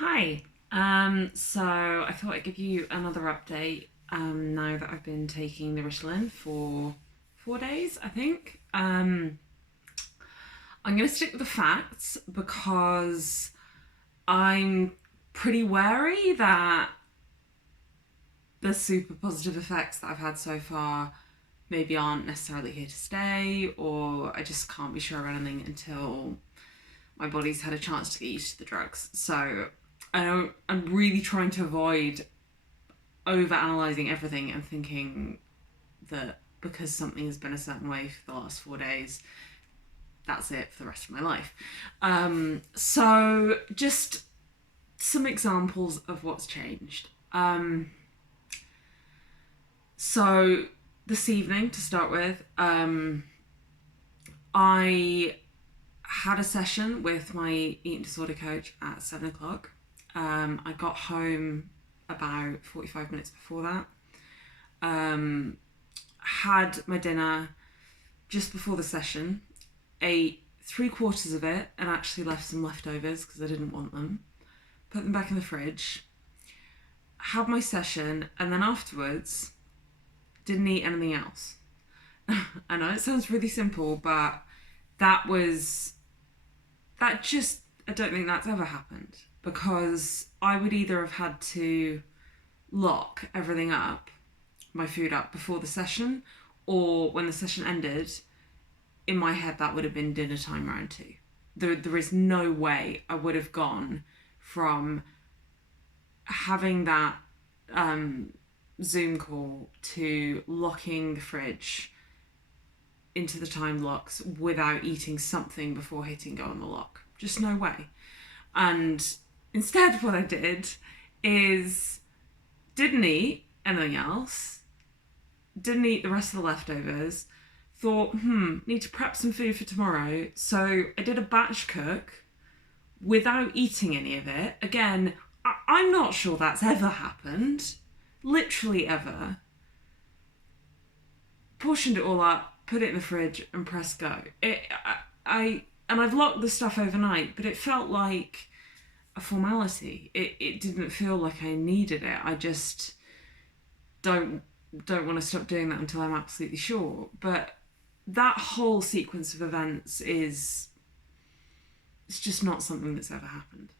Hi. So I thought I'd give you another update. Now that I've been taking the Ritalin for 4 days, I think. I'm going to stick with the facts because I'm pretty wary that the super positive effects that I've had so far maybe aren't necessarily here to stay, or I just can't be sure of anything until my body's had a chance to get used to the drugs. So I'm really trying to avoid over analysing everything and thinking that because something has been a certain way for the last 4 days, that's it for the rest of my life. So just some examples of what's changed. So this evening, to start with, I had a session with my eating disorder coach at 7 o'clock. I got home about 45 minutes before that. Had my dinner just before the session, ate three-quarters of it and actually left some leftovers because I didn't want them. Put them back in the fridge. Had my session, and then afterwards didn't eat anything else. I know it sounds really simple, but that was that just I don't think that's ever happened because I would either have had to lock everything up, my food up before the session, or when the session ended, in my head that would have been dinner time round two. There is no way I would have gone from having that Zoom call to locking the fridge into the time locks without eating something before hitting go on the lock. Just no way. And instead, what I did is didn't eat anything else, didn't eat the rest of the leftovers, thought, need to prep some food for tomorrow. So I did a batch cook without eating any of it. Again, I'm not sure that's ever happened. Literally ever. Portioned it all up, put it in the fridge, and press go. And I've locked the stuff overnight, but it felt like a formality. It didn't feel like I needed it. I just don't want to stop doing that until I'm absolutely sure. But that whole sequence of events is it's just not something that's ever happened.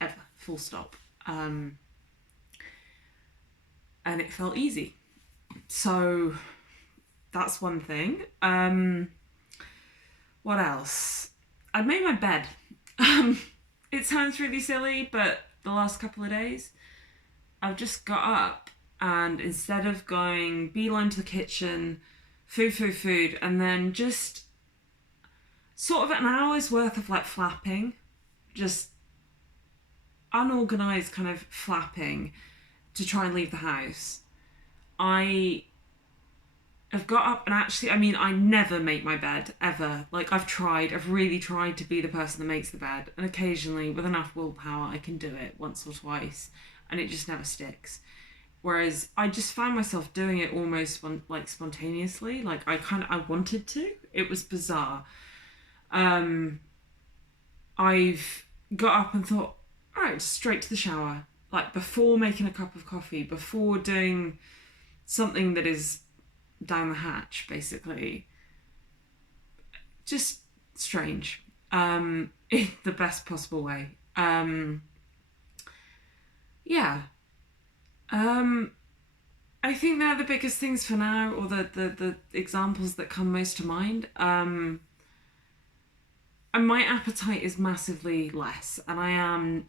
Ever. Full stop. And it felt easy. So that's one thing. What else? I made my bed. It sounds really silly, but the last couple of days, I've just got up and instead of going beeline to the kitchen, food, and then just sort of an hour's worth of like flapping, just unorganized kind of flapping to try and leave the house. I have got up and actually, I never make my bed, ever. Like, I've really tried to be the person that makes the bed. And occasionally, with enough willpower, I can do it once or twice. And it just never sticks. Whereas I just found myself doing it almost spontaneously. Like, I wanted to. It was bizarre. I've got up and thought, all right, straight to the shower. Like, before making a cup of coffee, before doing something that is down the hatch, basically. Just strange. In the best possible way. Yeah. I think they're the biggest things for now, or the examples that come most to mind. And my appetite is massively less, and I am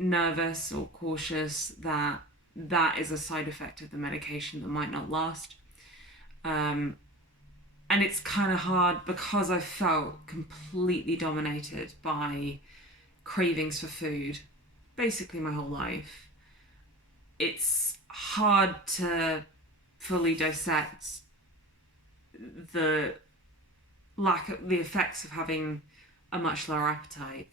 nervous or cautious that that is a side effect of the medication that might not last. And it's kind of hard because I felt completely dominated by cravings for food basically my whole life. It's hard to fully dissect the the effects of having a much lower appetite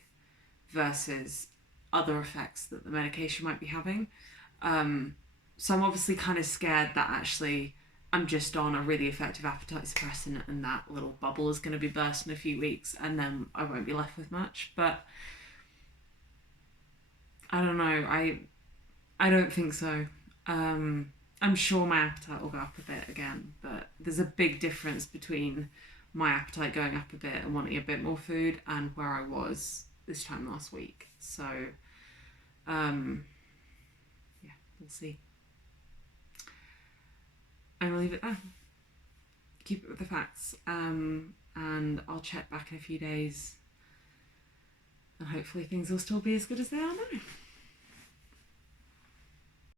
versus other effects that the medication might be having. So I'm obviously kind of scared that actually I'm just on a really effective appetite suppressant and that little bubble is going to be burst in a few weeks and then I won't be left with much. But I don't don't know. I don't think so. I'm sure my appetite will go up a bit again, but there's a big difference between my appetite going up a bit and wanting a bit more food and where I was this time last week. So, yeah, we'll see. I'm gonna leave it there. Keep it with the facts. And I'll check back in a few days, and hopefully things will still be as good as they are now.